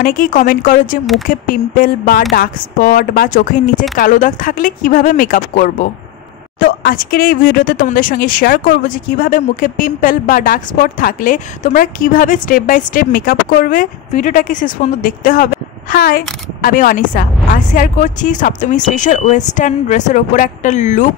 অনেকেই কমেন্ট করো যে মুখে পিম্পল বা ডার্ক স্পট বা চোখের নিচে কালো দাগ থাকলে কিভাবে মেকআপ করব। তো আজকের এই ভিডিওতে তোমাদের সঙ্গে শেয়ার করব যে কিভাবে মুখে পিম্পল বা ডার্ক স্পট থাকলে তোমরা কিভাবে স্টেপ বাই স্টেপ মেকআপ করবে। ভিডিওটাকে শেষ পর্যন্ত দেখতে হবে। হাই, আমি অনিশা। আজ শেয়ার করছি সপ্তমী স্পেশাল ওয়েস্টার্ন ড্রেসের ওপর একটা লুক।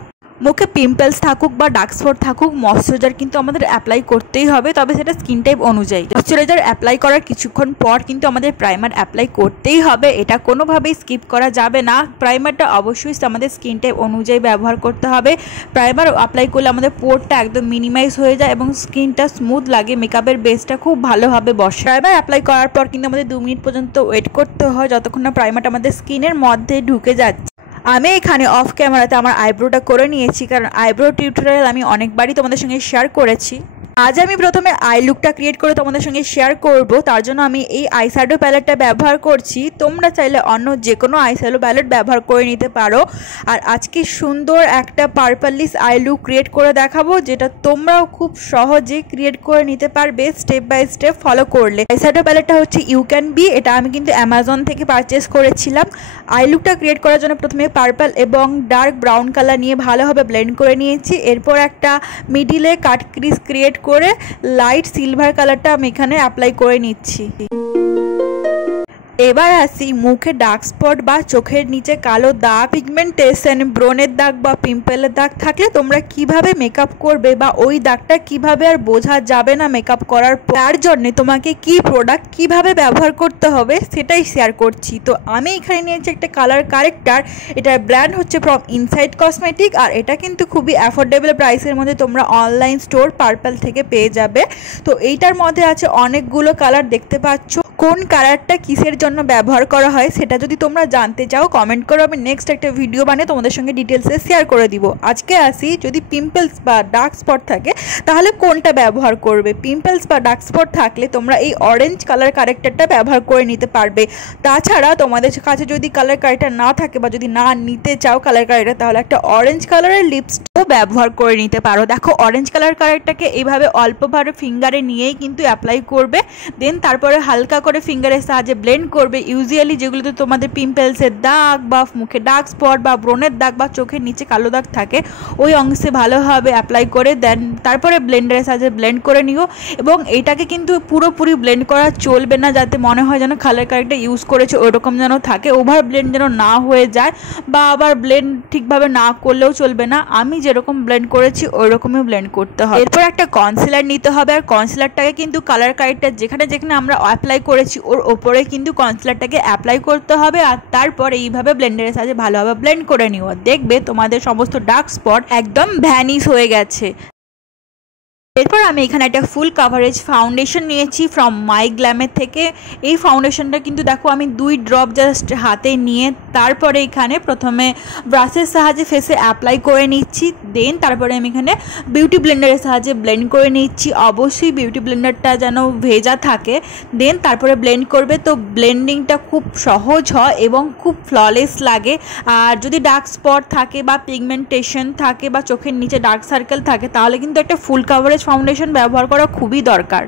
মুখে পিম্পলস থাকুক বা ডার্ক স্পট থাকুক, ময়শ্চারাইজার কিন্তু আমাদের অ্যাপ্লাই করতেই হবে, তবে সেটা স্কিন টাইপ অনুযায়ী। ময়শ্চারাইজার অ্যাপ্লাই করার কিছুক্ষণ পর কিন্তু আমাদের প্রাইমার অ্যাপ্লাই করতেই হবে, এটা কোনোভাবেই স্কিপ করা যাবে না। প্রাইমারটা অবশ্যই আমাদের স্কিন টাইপ অনুযায়ী ব্যবহার করতে হবে। প্রাইমার অ্যাপ্লাই করলে আমাদের পোরটা একদম মিনিমাইজ হয়ে যায় এবং স্কিনটা স্মুথ লাগে, মেকআপের বেসটা খুব ভালোভাবে বসে। প্রাইমার অ্যাপ্লাই করার পর কিন্তু আমাদের 2 মিনিট পর্যন্ত ওয়েট করতে হয়, যতক্ষণ না প্রাইমারটা আমাদের স্কিনের মধ্যে ঢুকে যাচ্ছে। আমি এখানে অফ ক্যামেরাতে আমার আইব্রোটা করে নিয়েছি, কারণ আইব্রো টিউটোরিয়াল আমি অনেকবারই তোমাদের সঙ্গে শেয়ার করেছি। আজ আমি প্রথমে আই লুকটা ক্রিয়েট করে তোমাদের সঙ্গে শেয়ার করব। তার জন্য আমি এই আইশ্যাডো প্যালেটটা ব্যবহার করছি। তোমরা চাইলে অন্য যে কোনো আইশ্যাডো প্যালেট ব্যবহার করে নিতে পারো। আর আজকে সুন্দর একটা পার্পলিশ আই লুক ক্রিয়েট করে দেখাবো, যেটা তোমরাও খুব সহজে ক্রিয়েট করে নিতে পারবে স্টেপ বাই স্টেপ ফলো করলে। আইশ্যাডো প্যালেটটা হচ্ছে ইউ ক্যান বি, এটা আমি কিন্তু অ্যামাজন থেকে পারচেস করেছিলাম। আই লুকটা ক্রিয়েট করার জন্য প্রথমে পার্পল এবং ডার্ক ব্রাউন কালার নিয়ে ভালোভাবে ব্লেন্ড করে নিয়েছি। এরপর একটা মিডিলে কাট ক্রিজ ক্রিয়েট করে লাইট সিলভার কালারটা আমি এখানে অ্যাপ্লাই করে নিচ্ছি। এবার আসি মুখে ডার্ক স্পট বা চোখের নিচে কালো দাগ, পিগমেন্টেশন, ব্রণের দাগ বা পিম্পলের দাগ থাকলে তোমরা কিভাবে মেকআপ করবে বা ওই দাগটা কিভাবে আর বোঝা যাবে না মেকআপ করার পর। তার জন্য তোমাকে কি প্রোডাক্ট কিভাবে ব্যবহার করতে হবে সেটাই শেয়ার করছি। তো আমি এখানে নিয়েছি একটা কালার কারেক্টার, এটার ব্র্যান্ড হচ্ছে ফ্রম ইনসাইড কসমেটিক, আর এটা কিন্তু খুবই অ্যাফোর্ডেবল প্রাইসের মধ্যে তোমরা অনলাইন স্টোর পার্পল থেকে পেয়ে যাবে। তো এইটার মধ্যে আছে অনেকগুলো কালার, দেখতে পাচ্ছ। কোন কালারটা কিসের জন্য ব্যবহার করা হয় সেটা যদি তোমরা জানতে চাও কমেন্ট করো, আমি নেক্সট একটা ভিডিও বানিয়ে তোমাদের সঙ্গে ডিটেলসে শেয়ার করে দিব। আজকে আসি, যদি পিম্পলস বা ডার্ক স্পট থাকে তাহলে কোনটা ব্যবহার করবে। পিম্পলস বা ডার্ক স্পট থাকলে তোমরা এই অরেঞ্জ কালার কারেক্টারটা ব্যবহার করে নিতে পারবে। তাছাড়া তোমাদের কাছে যদি কালার কারেক্টার না থাকে বা যদি না নিতে চাও কালার কারেক্টার, তাহলে একটা অরেঞ্জ কালারের লিপস্টিকও ব্যবহার করে নিতে পারো। দেখো, অরেঞ্জ কালার কারেক্টারটাকে এইভাবে অল্পভাবে ফিঙ্গারে নিয়েই কিন্তু অ্যাপ্লাই করবে, দেন তারপরে হালকা করে ফিঙ্গারের সাহায্যে ব্লেন্ড করবে। ইউজুয়ালি যেগুলোতে তোমাদের পিম্পলসের দাগ বা মুখে ডার্ক স্পট বা ব্রণের দাগ বা চোখের নিচে কালো দাগ থাকে, ওই অংশে ভালোভাবে অ্যাপ্লাই করে দেন তারপরে ব্লেন্ডারের সাহায্যে ব্লেন্ড করে নিও। এবং এইটাকে কিন্তু পুরোপুরি ব্লেন্ড করা চলবে না, যাতে মনে হয় যেন কালার কারেক্টার ইউজ করেছে ওইরকম যেন থাকে, ওভার ব্লেন্ড যেন না হয়ে যায়, বা আবার ব্লেন্ড ঠিকভাবে না করলেও চলবে না। আমি যেরকম ব্লেন্ড করেছি ওই রকমই ব্লেন্ড করতে হবে। এরপর একটা কনসিলার নিতে হবে, আর কনসিলারটাকে কিন্তু কালার কারেক্টার যেখানে যেখানে আমরা অ্যাপ্লাই করেছি ওর ওপরে কিন্তু কনসিলারটাকে অ্যাপ্লাই করতে হবে, আর তারপর এইভাবে ব্লেন্ডারের সাহায্যে ভালোভাবে ব্লেন্ড করে নিও। দেখবে তোমাদের সমস্ত ডার্ক স্পট একদম ভ্যানিশ হয়ে গেছে। এরপর আমি এখানে একটা ফুল কাভারেজ ফাউন্ডেশন নিয়েছি ফ্রম মাই গ্ল্যামের থেকে। এই ফাউন্ডেশনটা কিন্তু দেখো আমি 2 ড্রপ জাস্ট হাতে নিয়ে তারপরে এখানে প্রথমে ব্রাশের সাহায্যে ফেসে অ্যাপ্লাই করে নিচ্ছি, দেন তারপরে আমি এখানে বিউটি ব্লেন্ডারের সাহায্যে ব্লেন্ড করে নিচ্ছি। অবশ্যই বিউটি ব্লেন্ডারটা যেন ভেজা থাকে, দেন তারপরে ব্লেন্ড করবে। তো ব্লেন্ডিংটা খুব সহজ হয় এবং খুব ফ্ললেস লাগে। আর যদি ডার্ক স্পট থাকে বা পিগমেন্টেশন থাকে বা চোখের নিচে ডার্ক সার্কেল থাকে, তাহলে কিন্তু একটা ফুল কাভারেজ ফাউন্ডেশন ব্যবহার করা খুবই দরকার।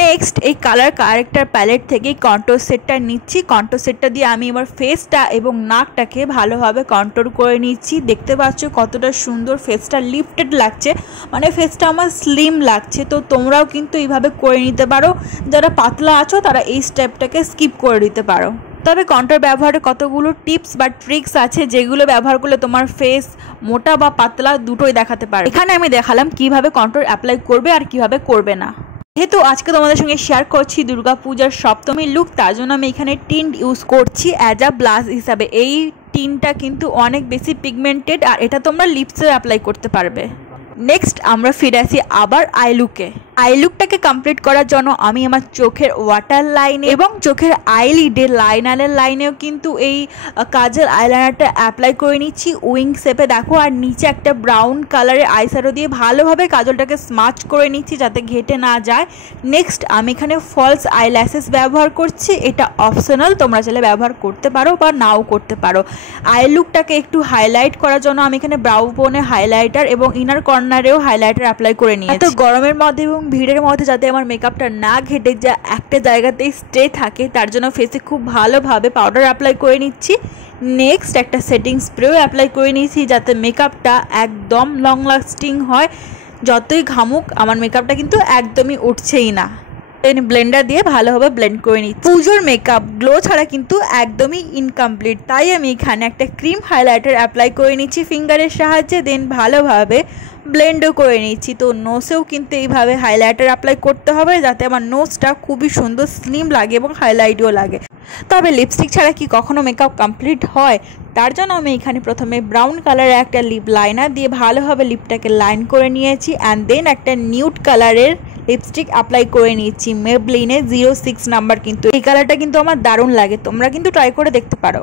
নেক্সট এই কালার কারেক্টার প্যালেট থেকে কন্ট্রোল সেটটা নিচ্ছি। কন্ট্রোল সেটটা দিয়ে আমি এবার ফেসটা এবং নাকটাকে ভালোভাবে কন্ট্রোল করে নিচ্ছি। দেখতে পাচ্ছ কতটা সুন্দর ফেসটা লিফটেড লাগছে, মানে ফেসটা আমার স্লিম লাগছে। তো তোমরাও কিন্তু এইভাবে করে নিতে পারো। যারা পাতলা আছো তারা এই স্টেপটাকে স্কিপ করে দিতে পারো। তবে কন্ট্রোল ব্যবহারে কতগুলো টিপস বা ট্রিক্স আছে, যেগুলো ব্যবহার করলে তোমার ফেস মোটা বা পাতলা দুটোই দেখাতে পারে। এখানে আমি দেখালাম কিভাবে কন্ট্রোল অ্যাপ্লাই করবে আর কিভাবে করবে না। যেহেতু আজকে তোমাদের সঙ্গে শেয়ার করছি দুর্গাপূজার সপ্তমী লুক, তার জন্য আমি এখানে টিন্ট ইউজ করছি অ্যাজ আ ব্লাশ হিসাবে। এই টিনটা কিন্তু অনেক বেশি পিগমেন্টেড, আর এটা তোমরা লিপসে অ্যাপ্লাই করতে পারবে। নেক্সট আমরা ফিরে আসি আবার আই লুকে। আই লুকটাকে কমপ্লিট করার জন্য আমি আমার চোখের ওয়াটার লাইনে এবং চোখের আইলিডের লাইনারের লাইনেও কিন্তু এই কাজল আইলাইনারটা অ্যাপ্লাই করে নিচ্ছি উইং শেপে। দেখো, আর নিচে একটা ব্রাউন কালারের আইশ্যাডো দিয়ে ভালোভাবে কাজলটাকে স্মাচ করে নিচ্ছি যাতে ঘেটে না যায়। নেক্সট আমি এখানে ফলস আইল্যাশেস ব্যবহার করছি, এটা অপশনাল, তোমরা চাইলে ব্যবহার করতে পারো বা নাও করতে পারো। আই লুকটাকে একটু হাইলাইট করার জন্য আমি এখানে ব্রাউ বোনে হাইলাইটার এবং ইনার কর্নারেও হাইলাইটার অ্যাপ্লাই করে নিয়েছি। তো গরমের মধ্যে এবং ভিড়ের মধ্যে যাতে আমার মেকআপটা না ঘেটে যা একটা জায়গাতেই স্টে থাকে, তার জন্য ফেসে খুব ভালোভাবে পাউডার অ্যাপ্লাই করে নিচ্ছি। নেক্সট একটা সেটিং স্প্রেও অ্যাপ্লাই করে নিয়েছি যাতে মেকআপটা একদম লং লাস্টিং হয়। যতই ঘামুক আমার মেকআপটা কিন্তু একদমই উঠছেই না। ব্লেন্ডার দিয়ে ভালোভাবে ব্লেন্ড করে নিচ্ছি। পুজোর মেকআপ গ্লো ছাড়া কিন্তু একদমই ইনকমপ্লিট, তাই আমি এখানে একটা ক্রিম হাইলাইটার অ্যাপ্লাই করে নিচ্ছি ফিঙ্গারের সাহায্যে, দেন ভালোভাবে ব্লেন্ডও করে নিচ্ছি। তো নোসেও কিন্তু এইভাবে হাইলাইটার অ্যাপ্লাই করতে হবে যাতে আমার নোসটা খুবই সুন্দর স্লিম লাগে এবং হাইলাইটও লাগে। তবে লিপস্টিক ছাড়া কি কখনো মেকআপ কমপ্লিট হয়? তার জন্য আমি এখানে প্রথমে ব্রাউন কালারের একটা লিপ লাইনার দিয়ে ভালোভাবে লিপটাকে লাইন করে নিয়েছি অ্যান্ড দেন একটা নিউড কালারের লিপস্টিক অ্যাপ্লাই করে নিয়েছি মেবলিনে 06 নাম্বার। কিন্তু এই কালারটা কিন্তু আমার দারুণ লাগে, তোমরা কিন্তু ট্রাই করে দেখতে পারো।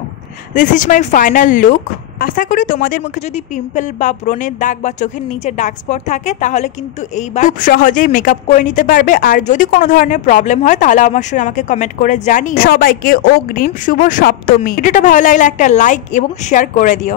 This is my final look. আশা করি তোমাদের মুখে যদি পিম্পল বা ব্রণের দাগ বা চোখের নিচে ডার্ক স্পট থাকে তাহলে কিন্তু এইবার খুব সহজেই মেকআপ করে নিতে পারবে। আর যদি কোনো ধরনের প্রবলেম হয় তাহলে অবশ্যই আমাকে কমেন্ট করে জানিও। সবাইকে অগ্রিম শুভ সপ্তমী। ভিডিওটা ভালো লাগলে একটা লাইক এবং শেয়ার করে দিও।